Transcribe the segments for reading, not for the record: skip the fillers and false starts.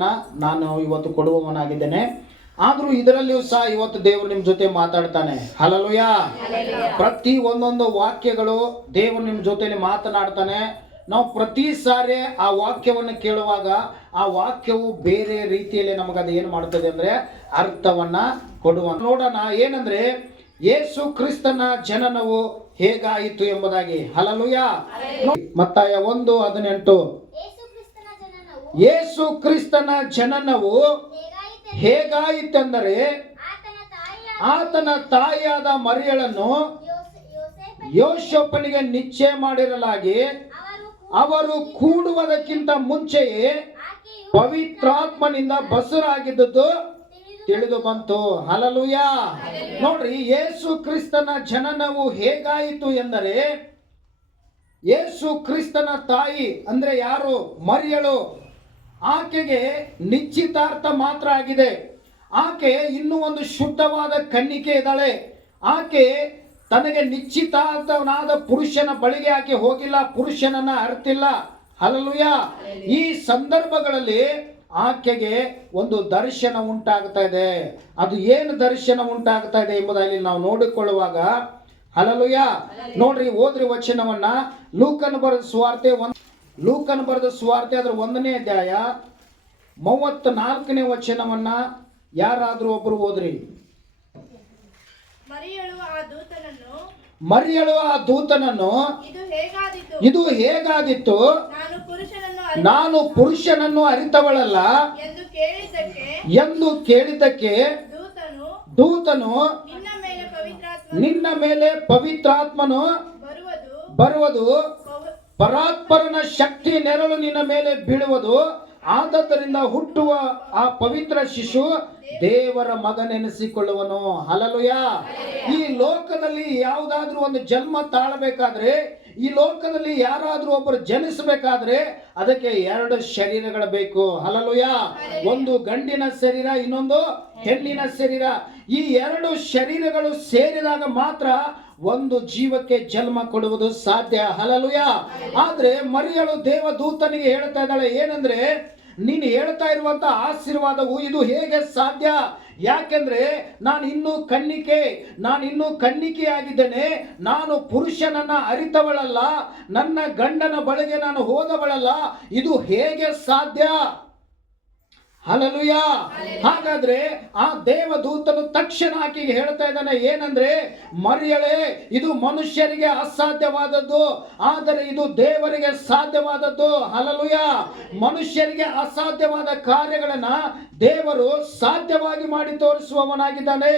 ವಾಕ್ಯವನ್ನು ನಾನು ಇವತ್ತು ಕೊಡುವವನಾಗಿದ್ದೇನೆ. ಆದರೂ ಇದರಲ್ಲಿಯೂ ಸಹ ಇವತ್ತು ದೇವರು ನಿಮ್ಮ ಜೊತೆ ಮಾತಾಡ್ತಾನೆ. ಹಲ್ಲೆಲೂಯಾ. ಪ್ರತಿ ಒಂದೊಂದು ವಾಕ್ಯಗಳು ದೇವರು ನಿಮ್ಮ ಜೊತೆಲಿ ಮಾತನಾಡ್ತಾನೆ. ನಾವು ಪ್ರತಿ ಸಾರಿ ಆ ವಾಕ್ಯವನ್ನು ಕೇಳುವಾಗ ಆ ವಾಕ್ಯವು ಬೇರೆ ರೀತಿಯಲ್ಲಿ ನಮಗದು ಏನು ಮಾಡ್ತದೆ ಅಂದರೆ ಅರ್ಥವನ್ನು ಕೊಡುವ. ನೋಡೋಣ ಏನಂದರೆ ಯೇಸು ಕ್ರಿಸ್ತನ ಜನನವು ಹೇಗಾಯಿತು ಎಂಬುದಾಗಿ. ಹಲ್ಲೆಲೂಯಾ. ಮತ್ತಾಯ 1:18 ಯೇಸು ಕ್ರಿಸ್ತನ ಜನನವು ಹೇಗಾಯಿತೆಂದರೆ ಆತನ ತಾಯಿಯಾದ ಮರಿಯಳನ್ನು ಯೋಸೇಫನಿಗೆ ನಿಶ್ಚಯ ಮಾಡಿರಲಾಗಿ ಅವರು ಕೂಡುವುದಕ್ಕಿಂತ ಮುಂಚೆಯೇ ಪವಿತ್ರಾತ್ಮನಿಂದ ಬಸುರಾಗಿದ್ದುದು ತಿಳಿದು ಬಂತು. ಹಲ್ಲೆಲೂಯಾ. ನೋಡ್ರಿ, ಯೇಸು ಕ್ರಿಸ್ತನ ಜನನವು ಹೇಗಾಯಿತು ಎಂದರೆ ಯೇಸು ಕ್ರಿಸ್ತನ ತಾಯಿ ಅಂದ್ರೆ ಯಾರು? ಮರಿಯಳು. ಆಕೆಗೆ ನಿಶ್ಚಿತಾರ್ಥ ಮಾತ್ರ ಆಗಿದೆ. ಆಕೆ ಇನ್ನೂ ಒಂದು ಶುದ್ಧವಾದ ಕನ್ನಿಕೆ ಇದ್ದಾಳೆ. ಆಕೆ ತನಗೆ ನಿಶ್ಚಿತಾರ್ಥನಾದ ಪುರುಷನ ಬಳಿಗೆ ಆಕೆ ಹೋಗಿಲ್ಲ, ಪುರುಷನನ್ನ ಅರ್ತಿಲ್ಲ. ಹಲ್ಲೆಲೂಯಾ. ಈ ಸಂದರ್ಭಗಳಲ್ಲಿ ಆಕೆಗೆ ಒಂದು ದರ್ಶನ ಉಂಟಾಗ್ತಾ ಇದೆ. ಅದು ಏನು ದರ್ಶನ ಉಂಟಾಗ್ತಾ ಇದೆ ಎಂಬುದಾಗಿ ನಾವು ನೋಡಿಕೊಳ್ಳುವಾಗ, ಹಲ್ಲೆಲೂಯಾ, ನೋಡ್ರಿ, ಓದ್ರಿ ವಚನವನ್ನ. ಲೂಕನ ಬರೆದ ಸುವಾರ್ತೆ ಅದರ 1ನೇ ಅಧ್ಯಾಯ 34ನೇ ವಚನವನ್ನ ಯಾರಾದ್ರೂ ಒಬ್ರು ಓದ್ರಿ. ಮರಿಯಳು ಆ ದೂತನನ್ನು ಇದು ಹೇಗಾದಿತ್ತು, ನಾನು ಪುರುಷನನ್ನು ಅರಿತವಳಲ್ಲ ಎಂದು ಕೇಳಿದ್ದಕ್ಕೆ ದೂತನು ನಿನ್ನ ಮೇಲೆ ಪವಿತ್ರಾತ್ಮನು ಬರುವುದು, ಪರಾತ್ಪರನ ಶಕ್ತಿ ನೆರಳು ನಿನ್ನ ಮೇಲೆ ಬೀಳುವುದು, ಆದದ್ದರಿಂದ ಹುಟ್ಟುವ ಆ ಪವಿತ್ರ ಶಿಶು ದೇವರ ಮಗನೆನಿಸಿಕೊಳ್ಳುವನು. ಹಲ್ಲೆಲೂಯಾ. ಈ ಲೋಕದಲ್ಲಿ ಯಾವುದಾದ್ರೂ ಒಂದು ಜನ್ಮ ತಾಳಬೇಕಾದ್ರೆ, ಈ ಲೋಕದಲ್ಲಿ ಯಾರಾದ್ರೂ ಒಬ್ಬರು ಜನಿಸಬೇಕಾದ್ರೆ ಅದಕ್ಕೆ 2 ಶರೀರಗಳು ಬೇಕು. ಹಲ್ಲೆಲೂಯಾ. ಒಂದು ಗಂಡಿನ ಶರೀರ, ಇನ್ನೊಂದು ಹೆಣ್ಣಿನ ಶರೀರ. ಈ 2 ಶರೀರಗಳು ಸೇರಿದಾಗ ಮಾತ್ರ ಒಂದು ಜೀವಕ್ಕೆ ಜನ್ಮ ಕೊಡುವುದು ಸಾಧ್ಯ. ಹಲ್ಲೆಲೂಯಾ. ಆದ್ರೆ ಮರಿಯಳು ದೇವದೂತನಿಗೆ ಹೇಳ್ತಾ ಇದ್ದಾಳೆ ಏನಂದ್ರೆ, ನೀನು ಹೇಳ್ತಾ ಇರುವಂತ ಆಶೀರ್ವಾದವು ಇದು ಹೇಗೆ ಸಾಧ್ಯ? ಯಾಕೆಂದ್ರೆ ನಾನು ಇನ್ನೂ ಕನ್ನಿಕೆಯಾಗಿದ್ದೇನೆ. ನಾನು ಪುರುಷನನ್ನ ಅರಿತವಳಲ್ಲ, ನನ್ನ ಗಂಡನ ಬಳಿಗೆ ನಾನು ಹೋದವಳಲ್ಲ. ಇದು ಹೇಗೆ ಸಾಧ್ಯ? ಹಲ್ಲೆಲೂಯಾ. ಹಾಗಾದ್ರೆ ಆ ದೇವದೂತನು ತಕ್ಷಣ ಆಕೆಗೆ ಹೇಳ್ತಾ ಇದ್ದಾನೆ ಏನಂದ್ರೆ, ಮರಿಯಳೇ, ಇದು ಮನುಷ್ಯರಿಗೆ ಅಸಾಧ್ಯವಾದದ್ದು, ಆದರೆ ಇದು ದೇವರಿಗೆ ಸಾಧ್ಯವಾದದ್ದು. ಹಲ್ಲೆಲೂಯಾ. ಮನುಷ್ಯರಿಗೆ ಅಸಾಧ್ಯವಾದ ಕಾರ್ಯಗಳನ್ನ ದೇವರು ಸಾಧ್ಯವಾಗಿ ಮಾಡಿ ತೋರಿಸುವವನಾಗಿದ್ದಾನೆ.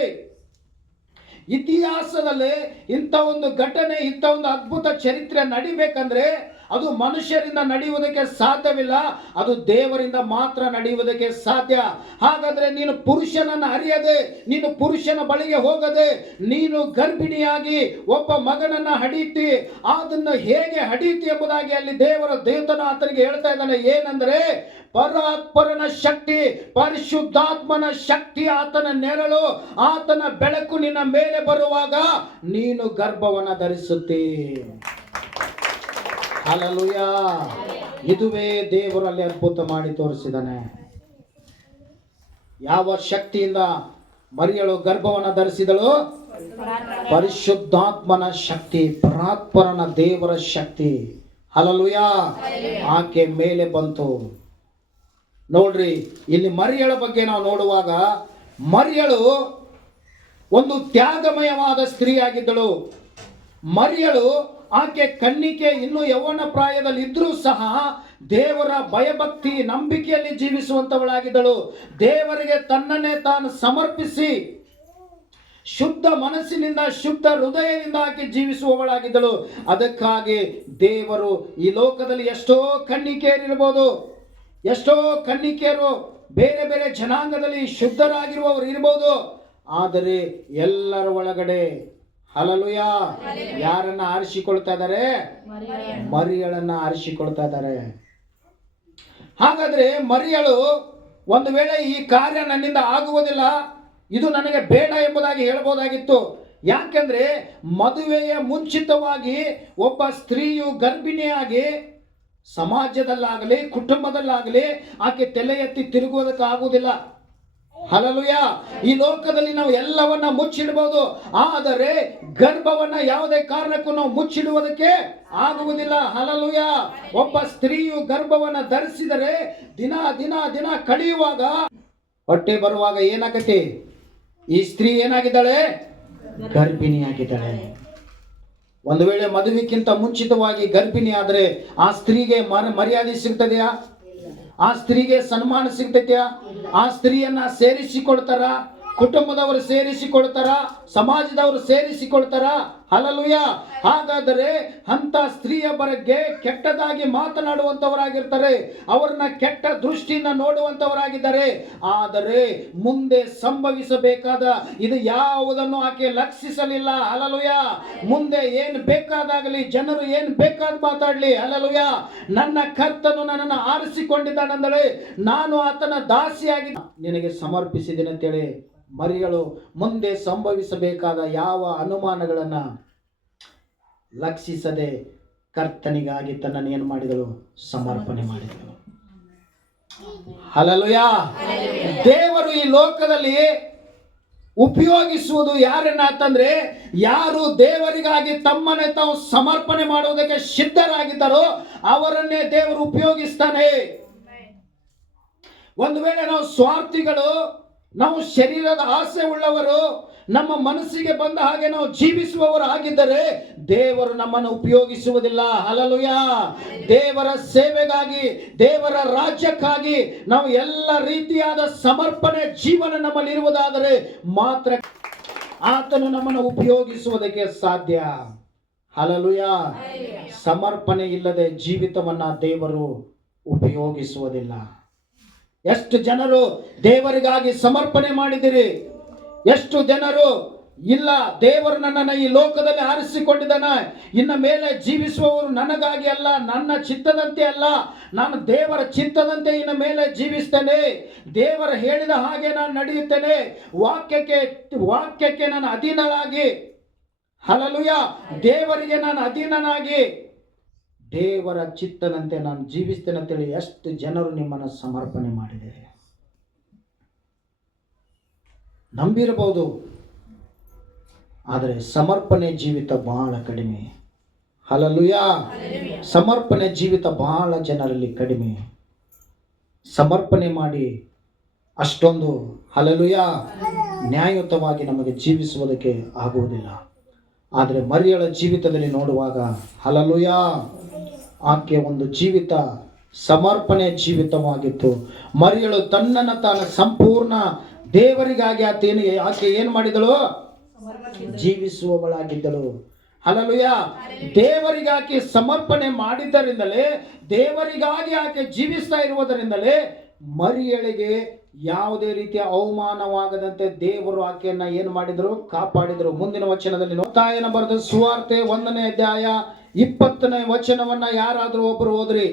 ಇತಿಹಾಸದಲ್ಲಿ ಇಂಥ ಒಂದು ಘಟನೆ, ಇಂಥ ಒಂದು ಅದ್ಭುತ ಚರಿತ್ರೆ ನಡಿಬೇಕಂದ್ರೆ ಅದು ಮನುಷ್ಯರಿಂದ ನಡೆಯುವುದಕ್ಕೆ ಸಾಧ್ಯವಿಲ್ಲ, ಅದು ದೇವರಿಂದ ಮಾತ್ರ ನಡೆಯುವುದಕ್ಕೆ ಸಾಧ್ಯ. ಹಾಗಾದ್ರೆ ನೀನು ಪುರುಷನನ್ನು ಅರಿಯದೆ, ನೀನು ಪುರುಷನ ಬಳಿಗೆ ಹೋಗದೆ, ನೀನು ಗರ್ಭಿಣಿಯಾಗಿ ಒಬ್ಬ ಮಗನನ್ನ ಹಡೀತಿ. ಅದನ್ನು ಹೇಗೆ ಹಡೀತಿ ಎಂಬುದಾಗಿ ಅಲ್ಲಿ ದೇವರ ದೇವತನ ಆತನಿಗೆ ಹೇಳ್ತಾ ಇದ್ದಾನೆ ಏನಂದ್ರೆ, ಪರಾತ್ಪರನ ಶಕ್ತಿ, ಪರಿಶುದ್ಧಾತ್ಮನ ಶಕ್ತಿ, ಆತನ ನೆರಳು, ಆತನ ಬೆಳಕು ನಿನ್ನ ಮೇಲೆ ಬರುವಾಗ ನೀನು ಗರ್ಭವನ್ನು ಧರಿಸುತ್ತಿ. ಹಲ್ಲೆಲೂಯಾ. ಇದುವೇ ದೇವರಲ್ಲಿ ಅದ್ಭುತ ಮಾಡಿ ತೋರಿಸಿದ್ದಾನೆ. ಯಾವ ಶಕ್ತಿಯಿಂದ ಮರಿಯಳು ಗರ್ಭವನ್ನು ಧರಿಸಿದಳು? ಪರಿಶುದ್ಧಾತ್ಮನ ಶಕ್ತಿ, ಪರಾತ್ಪರನ ದೇವರ ಶಕ್ತಿ. ಹಲ್ಲೆಲೂಯಾ. ಆಕೆ ಮೇಲೆ ಬಂತು. ನೋಡ್ರಿ, ಇಲ್ಲಿ ಮರಿಯಳ ಬಗ್ಗೆ ನಾವು ನೋಡುವಾಗ, ಮರಿಯಳು ಒಂದು ತ್ಯಾಗಮಯವಾದ ಸ್ತ್ರೀಯಾಗಿದ್ದಳು. ಮರಿಯಳು ಆಕೆ ಕನ್ನಿಕೆ, ಇನ್ನೂ ಯೌವನ ಪ್ರಾಯದಲ್ಲಿ ಇದ್ರೂ ಸಹ ದೇವರ ಭಯಭಕ್ತಿ ನಂಬಿಕೆಯಲ್ಲಿ ಜೀವಿಸುವಂತವಳಾಗಿದ್ದಳು. ದೇವರಿಗೆ ತನ್ನನ್ನೇ ತಾನು ಸಮರ್ಪಿಸಿ ಶುದ್ಧ ಮನಸ್ಸಿನಿಂದ, ಶುದ್ಧ ಹೃದಯದಿಂದ ಆಕೆ ಜೀವಿಸುವವಳಾಗಿದ್ದಳು. ಅದಕ್ಕಾಗಿ ದೇವರು ಈ ಲೋಕದಲ್ಲಿ ಎಷ್ಟೋ ಕನ್ನಿಕೆಯರಿರ್ಬೋದು, ಎಷ್ಟೋ ಕನ್ನಿಕೆಯರು ಬೇರೆ ಬೇರೆ ಜನಾಂಗದಲ್ಲಿ ಶುದ್ಧರಾಗಿರುವವರು ಇರ್ಬೋದು, ಆದರೆ ಎಲ್ಲರ ಒಳಗಡೆ ಹಲ್ಲೆಲೂಯಾ ಯಾರನ್ನ ಆರಿಸಿಕೊಳ್ತಾ ಇದ್ದಾರೆ? ಮರಿಯಳನ್ನ ಆರಿಸಿಕೊಳ್ತಾ ಇದ್ದಾರೆ. ಹಾಗಾದ್ರೆ ಮರಿಯಳು ಒಂದು ವೇಳೆ ಈ ಕಾರ್ಯ ನನ್ನಿಂದ ಆಗುವುದಿಲ್ಲ, ಇದು ನನಗೆ ಬೇಡ ಎಂಬುದಾಗಿ ಹೇಳಬಹುದಾಗಿತ್ತು. ಯಾಕೆಂದ್ರೆ ಮದುವೆಯ ಮುಂಚಿತವಾಗಿ ಒಬ್ಬ ಸ್ತ್ರೀಯು ಗರ್ಭಿಣಿಯಾಗಿ ಸಮಾಜದಲ್ಲಾಗಲಿ ಕುಟುಂಬದಲ್ಲಾಗಲಿ ಆಕೆ ತಲೆ ಎತ್ತಿ ತಿರುಗುವುದಕ್ಕೆ ಆಗುವುದಿಲ್ಲ. ಹಲ್ಲೆಲೂಯ. ಈ ಲೋಕದಲ್ಲಿ ನಾವು ಎಲ್ಲವನ್ನ ಮುಚ್ಚಿಡಬಹುದು, ಆದರೆ ಗರ್ಭವನ್ನ ಯಾವುದೇ ಕಾರಣಕ್ಕೂ ನಾವು ಮುಚ್ಚಿಡುವುದಕ್ಕೆ ಆಗುವುದಿಲ್ಲ. ಹಲ್ಲೆಲೂಯ. ಒಬ್ಬ ಸ್ತ್ರೀಯು ಗರ್ಭವನ್ನ ಧರಿಸಿದರೆ ದಿನ ದಿನ ದಿನ ಕಳೆಯುವಾಗ, ಹೊಟ್ಟೆ ಬರುವಾಗ ಏನಾಗತ್ತೆ? ಈ ಸ್ತ್ರೀ ಏನಾಗಿದ್ದಾಳೆ? ಗರ್ಭಿಣಿಯಾಗಿದ್ದಾಳೆ. ಒಂದು ವೇಳೆ ಮದುವೆಕ್ಕಿಂತ ಮುಂಚಿತವಾಗಿ ಗರ್ಭಿಣಿ ಆದರೆ ಆ ಸ್ತ್ರೀಗೆ ಮರ್ಯಾದೆ ಸಿಗ್ತದೆಯಾ? ಆ ಸ್ತ್ರೀಗೆ ಸನ್ಮಾನ ಸಿಗ್ತೈತ್ಯಾ? ಆ ಸ್ತ್ರೀಯನ್ನ ಸೇರಿಸಿಕೊಳ್ತಾರ? ಕುಟುಂಬದವರು ಸೇರಿಸಿಕೊಳ್ತಾರ? ಸಮಾಜದವರು ಸೇರಿಸಿಕೊಳ್ತಾರ? ಹಲ್ಲೆಲೂಯ. ಹಾಗಾದರೆ ಅಂತ ಸ್ತ್ರೀಯ ಬಗ್ಗೆ ಕೆಟ್ಟದಾಗಿ ಮಾತನಾಡುವಂತವರಾಗಿರ್ತಾರೆ, ಅವರನ್ನ ಕೆಟ್ಟ ದೃಷ್ಟಿಯಿಂದ ನೋಡುವಂತವರಾಗಿದ್ದಾರೆ. ಆದರೆ ಮುಂದೆ ಸಂಭವಿಸಬೇಕಾದ ಇದು ಯಾವುದನ್ನು ಆಕೆ ಲಕ್ಷಿಸಲಿಲ್ಲ. ಹಲ್ಲೆಲೂಯ. ಮುಂದೆ ಏನು ಬೇಕಾದಾಗಲಿ, ಜನರು ಏನು ಬೇಕಾದ ಮಾತಾಡ್ಲಿ, ಹಲ್ಲೆಲೂಯ, ನನ್ನ ಕರ್ತನು ನನ್ನನ್ನು ಆರಿಸಿಕೊಂಡಿದ್ದಾನೆಂದರೆ ನಾನು ಆತನ ದಾಸಿಯಾಗಿ ನಿನಗೆ ಸಮರ್ಪಿಸಿದ್ದೇನೆ ಅಂತೇಳಿ ಮರಿಯಳು ಮುಂದೆ ಸಂಭವಿಸಬೇಕಾದ ಯಾವ ಅನುಮಾನಗಳನ್ನ ಲಕ್ಷಿಸದೆ ಕರ್ತನಿಗಾಗಿ ತನ್ನನ್ನು ಏನು ಮಾಡಿದಳು? ಸಮರ್ಪಣೆ ಮಾಡಿದಳು. ಹಲ್ಲೆಲೂಯ. ದೇವರು ಈ ಲೋಕದಲ್ಲಿ ಉಪಯೋಗಿಸುವುದು ಯಾರನ್ನ ಅಂತಂದ್ರೆ, ಯಾರು ದೇವರಿಗಾಗಿ ತಮ್ಮನ್ನೇ ತಾವು ಸಮರ್ಪಣೆ ಮಾಡುವುದಕ್ಕೆ ಸಿದ್ಧರಾಗಿದ್ದಾರೋ ಅವರನ್ನೇ ದೇವರು ಉಪಯೋಗಿಸ್ತಾನೆ. ಒಂದು ವೇಳೆ ನಾವು ಸ್ವಾರ್ಥಿಗಳು, ನಾವು ಶರೀರದ ಆಸೆ ಉಳ್ಳವರು, ನಮ್ಮ ಮನಸ್ಸಿಗೆ ಬಂದ ಹಾಗೆ ನಾವು ಜೀವಿಸುವವರು ಆಗಿದ್ದರೆ ದೇವರು ನಮ್ಮನ್ನು ಉಪಯೋಗಿಸುವುದಿಲ್ಲ. ಹಲ್ಲೆಲೂಯ. ದೇವರ ಸೇವೆಗಾಗಿ, ದೇವರ ರಾಜ್ಯಕ್ಕಾಗಿ ನಾವು ಎಲ್ಲ ರೀತಿಯಾದ ಸಮರ್ಪಣೆ ಜೀವನ ನಮ್ಮಲ್ಲಿ ಇರುವುದಾದರೆ ಮಾತ್ರ ಆತನು ನಮ್ಮನ್ನು ಉಪಯೋಗಿಸುವುದಕ್ಕೆ ಸಾಧ್ಯ. ಹಲ್ಲೆಲೂಯ. ಸಮರ್ಪಣೆ ಇಲ್ಲದೆ ಜೀವಿತವನ್ನ ದೇವರು ಉಪಯೋಗಿಸುವುದಿಲ್ಲ. ಎಷ್ಟು ಜನರು ದೇವರಿಗಾಗಿ ಸಮರ್ಪಣೆ ಮಾಡಿದಿರಿ? ಎಷ್ಟು ಜನರು ಇಲ್ಲ, ದೇವರು ನನ್ನನ್ನು ಈ ಲೋಕದಲ್ಲಿ ಆರಿಸಿಕೊಂಡಿದ್ದಾನೆ, ಇನ್ನು ಮೇಲೆ ಜೀವಿಸುವವರು ನನಗಾಗಿ ಅಲ್ಲ, ನನ್ನ ಚಿತ್ತದಂತೆ ಅಲ್ಲ, ನಾನು ದೇವರ ಚಿತ್ತದಂತೆ ಇನ್ನು ಮೇಲೆ ಜೀವಿಸ್ತೇನೆ, ದೇವರ ಹೇಳಿದ ಹಾಗೆ ನಾನು ನಡೆಯುತ್ತೇನೆ, ವಾಕ್ಯಕ್ಕೆ ನಾನು ಅಧೀನನಾಗಿ, ಹಲ್ಲೆಲೂಯ, ದೇವರಿಗೆ ನಾನು ಅಧೀನನಾಗಿ ದೇವರ ಚಿತ್ತದಂತೆ ನಾನು ಜೀವಿಸ್ತೇನೆ ಅಂತೇಳಿ ಎಷ್ಟು ಜನರು ನಿಮ್ಮನ್ನು ಸಮರ್ಪಣೆ ಮಾಡಿದ್ದಾರೆ? ನಂಬಿರಬಹುದು, ಆದರೆ ಸಮರ್ಪಣೆ ಜೀವಿತ ಬಹಳ ಕಡಿಮೆ. ಹಲ್ಲೆಲೂಯ. ಸಮರ್ಪಣೆ ಜೀವಿತ ಬಹಳ ಜನರಲ್ಲಿ ಕಡಿಮೆ. ಸಮರ್ಪಣೆ ಮಾಡಿ ಅಷ್ಟೊಂದು ಹಲ್ಲೆಲೂಯ ನ್ಯಾಯಯುತವಾಗಿ ನಮಗೆ ಜೀವಿಸುವುದಕ್ಕೆ ಆಗುವುದಿಲ್ಲ. ಆದರೆ ಮರಿಯಳ ಜೀವಿತದಲ್ಲಿ ನೋಡುವಾಗ ಹಲ್ಲೆಲೂಯ, ಆಕೆ ಒಂದು ಜೀವಿತ ಸಮರ್ಪಣೆ ಜೀವಿತವಾಗಿತ್ತು. ಮರಿಯಳು ತನ್ನನ್ನು ತಾನು ಸಂಪೂರ್ಣ ದೇವರಿಗಾಗಿ ಆಕೆ ಏನು ಮಾಡಿದಳು? ಜೀವಿಸುವವಳಾಗಿದ್ದಳು. ಹಲ್ಲೆಲೂಯ. ದೇವರಿಗಾಗಿ ಸಮರ್ಪಣೆ ಮಾಡಿದ್ದರಿಂದಲೇ, ದೇವರಿಗಾಗಿ ಆಕೆ ಜೀವಿಸ್ತಾ ಇರುವುದರಿಂದಲೇ ಮರಿಯಳಿಗೆ ಯಾವುದೇ ರೀತಿಯ ಅವಮಾನವಾಗದಂತೆ ದೇವರು ಆಕೆಯನ್ನ ಏನು ಮಾಡಿದ್ರು? ಕಾಪಾಡಿದರು. ಮುಂದಿನ ವಚನದಲ್ಲಿ ಮತ್ತಾಯನ ಬರೆದ ಸುವಾರ್ತೆ 1ನೇ ಅಧ್ಯಾಯ 20ನೇ ವಚನವನ್ನ ಯಾರಾದ್ರೂ ಒಬ್ಬರು ಓದ್ರಿ.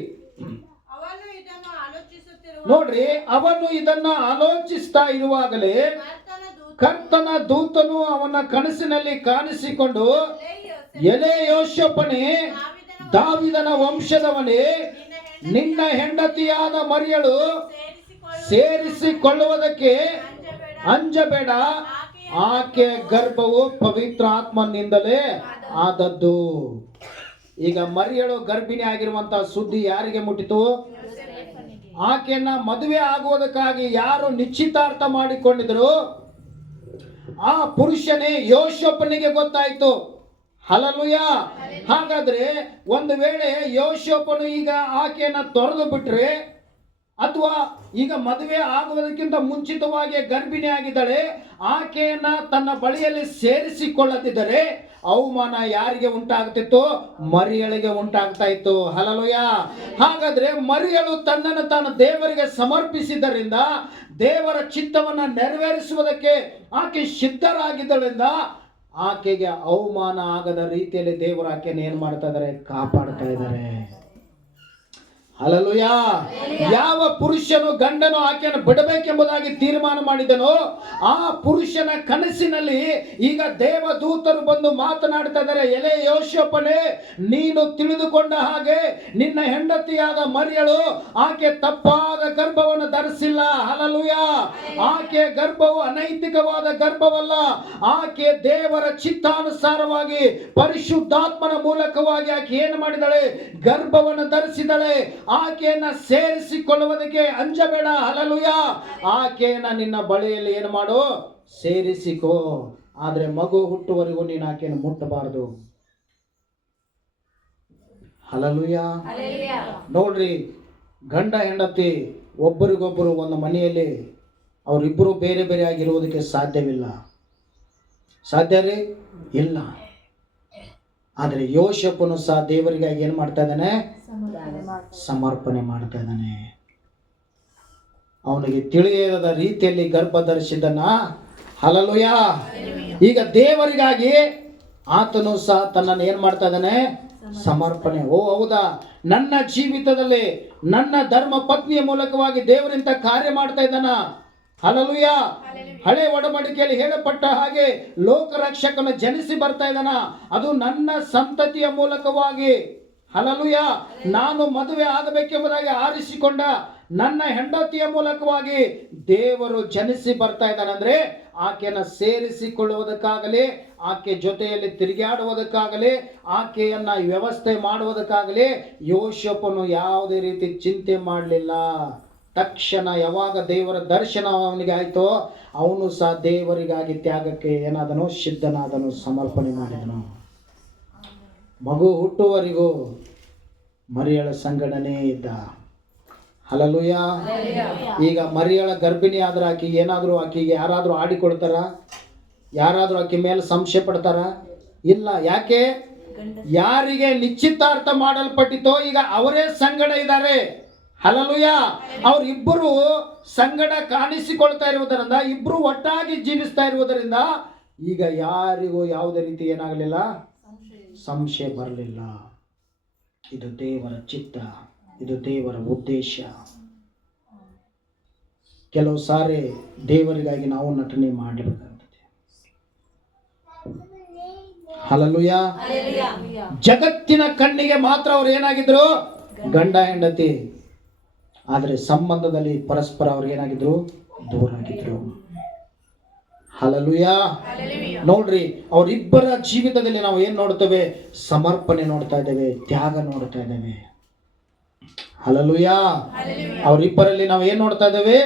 ನೋಡ್ರಿ, ಅವನು ಇದನ್ನ ಆಲೋಚಿಸ್ತಾ ಇರುವಾಗಲೇ ಕರ್ತನ ದೂತನು ಅವನ ಕನಸಿನಲ್ಲಿ ಕಾಣಿಸಿಕೊಂಡು, ಎಲೆ ಯೋಸೇಫನೇ, ದಾವೀದನ ವಂಶದವನೇ, ನಿನ್ನ ಹೆಂಡತಿಯಾದ ಮರಿಯಳು ಸೇರಿಸಿಕೊಳ್ಳುವುದಕ್ಕೆ ಅಂಜಬೇಡ, ಆಕೆ ಗರ್ಭವು ಪವಿತ್ರ ಆತ್ಮನಿಂದಲೇ ಆದದ್ದು. ಈಗ ಮರಿಯಳು ಗರ್ಭಿಣಿ ಆಗಿರುವಂತಹ ಸುದ್ದಿ ಯಾರಿಗೆ ಮುಟ್ಟಿತು? ಆಕೆಯನ್ನ ಮದುವೆ ಆಗುವುದಕ್ಕಾಗಿ ಯಾರು ನಿಶ್ಚಿತಾರ್ಥ ಮಾಡಿಕೊಂಡಿದ್ರು ಆ ಪುರುಷನೇ ಯೋಸೇಫನಿಗೆ ಗೊತ್ತಾಯ್ತು. ಹಲ್ಲೆಲೂಯ. ಹಾಗಾದ್ರೆ ಒಂದು ವೇಳೆ ಯೋಸೇಫನು ಈಗ ಆಕೆಯನ್ನ ತೊರೆದು ಬಿಟ್ರೆ, ಅಥವಾ ಈಗ ಮದುವೆ ಆಗುವುದಕ್ಕಿಂತ ಮುಂಚಿತವಾಗಿ ಗರ್ಭಿಣಿ ಆಗಿದ್ದಾಳೆ, ಆಕೆಯನ್ನ ತನ್ನ ಬಳಿಯಲ್ಲಿ ಸೇರಿಸಿಕೊಳ್ಳದಿದ್ದರೆ ಅವಮಾನ ಯಾರಿಗೆ ಉಂಟಾಗ್ತಿತ್ತು? ಮರಿಯಳಿಗೆ ಉಂಟಾಗ್ತಾ ಇತ್ತು. ಹಲ್ಲೆಲೂಯ. ಹಾಗಾದ್ರೆ ಮರಿಯಳು ತನ್ನನ್ನು ತಾನು ದೇವರಿಗೆ ಸಮರ್ಪಿಸಿದ್ದರಿಂದ, ದೇವರ ಚಿತ್ತವನ್ನ ನೆರವೇರಿಸುವುದಕ್ಕೆ ಆಕೆ ಸಿದ್ಧರಾಗಿದ್ದರಿಂದ ಆಕೆಗೆ ಅವಮಾನ ಆಗದ ರೀತಿಯಲ್ಲಿ ದೇವರು ಆಕೆಯನ್ನು ಏನ್ ಮಾಡ್ತಾ ಇದ್ದಾರೆ? ಕಾಪಾಡ್ತಾ ಇದ್ದಾರೆ. ಹಲ್ಲೆಲೂಯಾ. ಯಾವ ಪುರುಷನು ಗಂಡನು ಆಕೆಯನ್ನು ಬಿಡಬೇಕೆಂಬುದಾಗಿ ತೀರ್ಮಾನ ಮಾಡಿದನೋ ಆ ಪುರುಷನ ಕನಸಿನಲ್ಲಿ ಈಗ ದೇವದೂತರು ಬಂದು ಮಾತನಾಡ್ತಾ ಇದ್ದಾರೆ, ಎಲೆ ಯೋಷೇಫನೇ, ನೀನು ತಿಳಿದುಕೊಂಡ ಹಾಗೆ ನಿನ್ನ ಹೆಂಡತಿಯಾದ ಮರಿಯಳು ಆಕೆ ತಪ್ಪಾದ ಗರ್ಭವನ್ನು ಧರಿಸಿಲ್ಲ. ಹಲ್ಲೆಲೂಯಾ. ಆಕೆ ಗರ್ಭವು ಅನೈತಿಕವಾದ ಗರ್ಭವಲ್ಲ. ಆಕೆ ದೇವರ ಚಿತ್ತಾನುಸಾರವಾಗಿ ಪರಿಶುದ್ಧಾತ್ಮನ ಮೂಲಕವಾಗಿ ಆಕೆ ಏನು ಮಾಡಿದಳೆ? ಗರ್ಭವನ್ನು ಧರಿಸಿದಳೆ. ಆಕೆಯನ್ನ ಸೇರಿಸಿಕೊಳ್ಳುವುದಕ್ಕೆ ಅಂಜಬೇಡ. ಹಲ್ಲೆಲೂಯಾ. ಆಕೆಯನ್ನ ನಿನ್ನ ಬಳಿಯಲ್ಲಿ ಏನು ಮಾಡು? ಸೇರಿಸಿಕೋ. ಆದ್ರೆ ಮಗು ಹುಟ್ಟುವರೆಗೂ ನೀನು ಆಕೆಯನ್ನು ಮುಟ್ಟಬಾರದು. ಹಲ್ಲೆಲೂಯಾ. ನೋಡ್ರಿ, ಗಂಡ ಹೆಂಡತಿ ಒಬ್ಬರಿಗೊಬ್ಬರು ಒಂದು ಮನೆಯಲ್ಲಿ ಅವರಿಬ್ಬರು ಬೇರೆ ಬೇರೆ ಆಗಿರುವುದಕ್ಕೆ ಸಾಧ್ಯವಿಲ್ಲ. ಸಾಧ್ಯ ರೀ? ಇಲ್ಲ. ಆದರೆ ಯೋಷೇಫನು ಸಹ ದೇವರಿಗಾಗಿ ಏನು ಮಾಡ್ತಾ ಇದ್ದಾನೆ? ಸಮರ್ಪಣೆ ಮಾಡ್ತಾ ಇದ್ದಾನೆ. ಅವನಿಗೆ ತಿಳಿಯದ ರೀತಿಯಲ್ಲಿ ಗರ್ಭ ಧರಿಸಿದನ. ಹಲ್ಲೆಲೂಯಾ. ಈಗ ದೇವರಿಗಾಗಿ ಆತನು ಸಹ ತನ್ನನ್ನು ಏನು ಮಾಡ್ತಾ ಇದ್ದಾನೆ? ಸಮರ್ಪಣೆ. ಓ ಹೌದಾ, ನನ್ನ ಜೀವಿತದಲ್ಲಿ ನನ್ನ ಧರ್ಮ ಪತ್ನಿಯ ಮೂಲಕವಾಗಿ ದೇವರಿಂತ ಕಾರ್ಯ ಮಾಡ್ತಾ ಇದ್ದಾನ. ಹಲ್ಲೆಲೂಯಾ. ಹಳೆ ಒಡಂಬಡಿಕೆಯಲ್ಲಿ ಹೇಳಪಟ್ಟ ಹಾಗೆ ಲೋಕರಕ್ಷಕನ ಜನಿಸಿ ಬರ್ತಾ ಇದ್ದಾನ. ಅದು ನನ್ನ ಸಂತತಿಯ ಮೂಲಕವಾಗಿ. ಹಲ್ಲೆಲೂಯಾ. ನಾನು ಮದುವೆ ಆಗಬೇಕೆಂಬುದಾಗಿ ಆರಿಸಿಕೊಂಡ ನನ್ನ ಹೆಂಡತಿಯ ಮೂಲಕವಾಗಿ ದೇವರು ಜನಿಸಿ ಬರ್ತಾ ಇದ್ದಾನಂದ್ರೆ ಆಕೆಯನ್ನು ಸೇರಿಸಿಕೊಳ್ಳುವುದಕ್ಕಾಗಲಿ, ಆಕೆ ಜೊತೆಯಲ್ಲಿ ತಿರುಗಾಡುವುದಕ್ಕಾಗಲಿ, ಆಕೆಯನ್ನ ವ್ಯವಸ್ಥೆ ಮಾಡುವುದಕ್ಕಾಗಲಿ ಯೋಷೇಫನು ಯಾವುದೇ ರೀತಿ ಚಿಂತೆ ಮಾಡಲಿಲ್ಲ. ತಕ್ಷಣ ಯಾವಾಗ ದೇವರ ದರ್ಶನ ಅವನಿಗೆ ಆಯ್ತೋ ಅವನು ಸಹ ದೇವರಿಗಾಗಿ ತ್ಯಾಗಕ್ಕೆ ಏನಾದನು? ಸಿದ್ಧನಾದನು, ಸಮರ್ಪಣೆ ಮಾಡಿದನು. ಮಗು ಹುಟ್ಟುವರೆಗೂ ಮರಿಯಳ ಸಂಗಡನೇ ಇದ್ದ. ಹಲ್ಲೆಲೂಯಾ. ಈಗ ಮರಿಯಳ ಗರ್ಭಿಣಿ ಆದ್ರೆ ಆಕೆಗೆ ಏನಾದರೂ, ಆಕೆಗೆ ಯಾರಾದರೂ ಆಡಿಕೊಡ್ತಾರ? ಯಾರಾದರೂ ಆಕೆ ಮೇಲೆ ಸಂಶಯ ಪಡ್ತಾರ? ಇಲ್ಲ. ಯಾಕೆ? ಯಾರಿಗೆ ನಿಶ್ಚಿತಾರ್ಥ ಮಾಡಲ್ಪಟ್ಟಿತೋ ಈಗ ಅವರೇ ಸಂಗಡ ಇದ್ದಾರೆ. ಹಲ್ಲೆಲೂಯಾ. ಅವರಿಬ್ಬರು ಸಂಗಡ ಕಾಣಿಸಿಕೊಳ್ತಾ ಇರುವುದರಿಂದ, ಇಬ್ಬರು ಒಟ್ಟಾಗಿ ಜೀವಿಸ್ತಾ ಇರುವುದರಿಂದ ಈಗ ಯಾರಿಗೂ ಯಾವುದೇ ರೀತಿ ಏನಾಗಲಿಲ್ಲ? ಸಂಶಯ ಬರಲಿಲ್ಲ. ಇದು ದೇವರ ಚಿತ್ತ, ಇದು ದೇವರ ಉದ್ದೇಶ. ಕೆಲವು ಸಾರಿ ದೇವರಿಗಾಗಿ ನಾವು ನಟನೆ ಮಾಡಬೇಕಾಗ್ತದೆ. ಹಲ್ಲೆಲೂಯಾ. ಜಗತ್ತಿನ ಕಣ್ಣಿಗೆ ಮಾತ್ರ ಅವ್ರು ಏನಾಗಿದ್ರು? ಗಂಡ ಹೆಂಡತಿ. ಆದರೆ ಸಂಬಂಧದಲ್ಲಿ ಪರಸ್ಪರ ಅವ್ರು ಏನಾಗಿದ್ರು? ದೂರ ಆಗಿದ್ರು. ಹಲ್ಲೆಲೂಯಾ. ನೋಡ್ರಿ, ಅವರಿಬ್ಬರ ಜೀವಿತದಲ್ಲಿ ನಾವು ಏನ್ ನೋಡ್ತೇವೆ? ಸಮರ್ಪಣೆ ನೋಡ್ತಾ ಇದ್ದೇವೆ, ತ್ಯಾಗ ನೋಡ್ತಾ ಇದ್ದೇವೆ. ಹಲ್ಲೆಲೂಯಾ. ಅವರಿಬ್ಬರಲ್ಲಿ ನಾವು ಏನ್ ನೋಡ್ತಾ ಇದ್ದೇವೆ?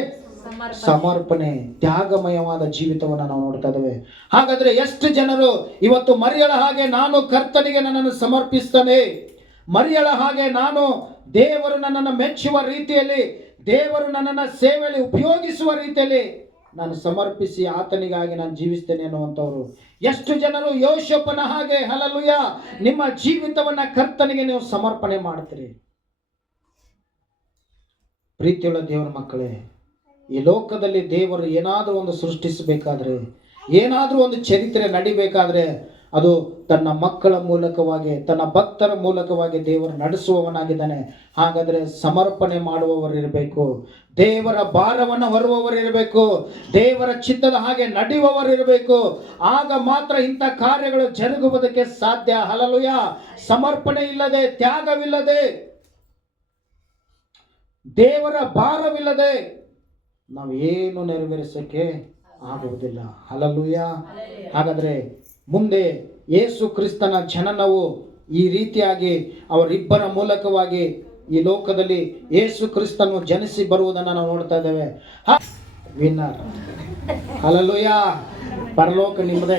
ಸಮರ್ಪಣೆ, ತ್ಯಾಗಮಯವಾದ ಜೀವಿತವನ್ನು ನಾವು ನೋಡ್ತಾ ಇದ್ದೇವೆ. ಹಾಗಾದ್ರೆ ಎಷ್ಟು ಜನರು ಇವತ್ತು ಮರಿಯಳ ಹಾಗೆ ನಾನು ಕರ್ತನಿಗೆ ನನ್ನನ್ನು ಸಮರ್ಪಿಸ್ತೇನೆ, ಮರಿಯಳ ಹಾಗೆ ನಾನು ದೇವರು ನನ್ನನ್ನು ಮೆಚ್ಚುವ ರೀತಿಯಲ್ಲಿ, ದೇವರು ನನ್ನನ್ನು ಸೇವೆಯಲ್ಲಿ ಉಪಯೋಗಿಸುವ ರೀತಿಯಲ್ಲಿ ನಾನು ಸಮರ್ಪಿಸಿ ಆತನಿಗಾಗಿ ನಾನು ಜೀವಿಸ್ತೇನೆ ಅನ್ನುವಂಥವ್ರು ಎಷ್ಟು ಜನರು ಯೋಷೇಫನ ಹಾಗೆ? ಹಲ್ಲೆಲೂಯಾ. ನಿಮ್ಮ ಜೀವಿತವನ್ನ ಕರ್ತನಿಗೆ ನೀವು ಸಮರ್ಪಣೆ ಮಾಡ್ತೀರಿ. ಪ್ರೀತಿಯುಳ್ಳ ದೇವರ ಮಕ್ಕಳೇ, ಈ ಲೋಕದಲ್ಲಿ ದೇವರು ಏನಾದರೂ ಒಂದು ಸೃಷ್ಟಿಸಬೇಕಾದ್ರೆ, ಏನಾದರೂ ಒಂದು ಚರಿತ್ರೆ ನಡಿಬೇಕಾದ್ರೆ ಅದು ತನ್ನ ಮಕ್ಕಳ ಮೂಲಕವಾಗಿ, ತನ್ನ ಭಕ್ತರ ಮೂಲಕವಾಗಿ ದೇವರು ನಡೆಸುವವನಾಗಿದ್ದಾನೆ. ಹಾಗಾದರೆ ಸಮರ್ಪಣೆ ಮಾಡುವವರಿರಬೇಕು, ದೇವರ ಭಾರವನ್ನು ಹೊರುವವರಿರಬೇಕು, ದೇವರ ಚಿತ್ತದ ಹಾಗೆ ನಡೆಯುವವರಿರಬೇಕು. ಆಗ ಮಾತ್ರ ಇಂಥ ಕಾರ್ಯಗಳು ಜರುಗುವುದಕ್ಕೆ ಸಾಧ್ಯ. ಹಲ್ಲೆಲೂಯಾ. ಸಮರ್ಪಣೆ ಇಲ್ಲದೆ, ತ್ಯಾಗವಿಲ್ಲದೆ, ದೇವರ ಭಾರವಿಲ್ಲದೆ ನಾವು ಏನು ನೆರವೇರಿಸಕ್ಕೆ ಆಗುವುದಿಲ್ಲ. ಹಲ್ಲೆಲೂಯಾ. ಹಾಗಾದರೆ ಮುಂದೆ ಯೇಸು ಕ್ರಿಸ್ತನ ಜನನವು ಈ ರೀತಿಯಾಗಿ ಅವರಿಬ್ಬರ ಮೂಲಕವಾಗಿ ಈ ಲೋಕದಲ್ಲಿ ಯೇಸು ಕ್ರಿಸ್ತನು ಜನಿಸಿ ಬರುವುದನ್ನು ನಾವು ನೋಡ್ತಾ ಇದ್ದೇವೆ. ವಿನ್ನರ್. ಹಲ್ಲೆಲೂಯಾ. ಪರಲೋಕ ನಿಮ್ಮದೇ,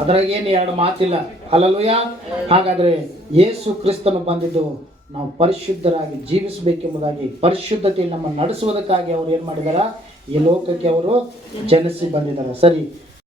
ಅದ್ರಾಗೇನು ಎರಡು ಮಾತಿಲ್ಲ. ಹಲ್ಲೆಲೂಯಾ. ಹಾಗಾದರೆ ಯೇಸು ಕ್ರಿಸ್ತನು ಬಂದಿದ್ದು ನಾವು ಪರಿಶುದ್ಧರಾಗಿ ಜೀವಿಸಬೇಕೆಂಬುದಾಗಿ, ಪರಿಶುದ್ಧತೆಯಲ್ಲಿ ನಮ್ಮ ನಡೆಸುವುದಕ್ಕಾಗಿ ಅವರು ಏನು ಮಾಡಿದಾರ? ಈ ಲೋಕಕ್ಕೆ ಅವರು ಜನಿಸಿ ಬಂದಿದ್ದಾರೆ. ಸರಿ,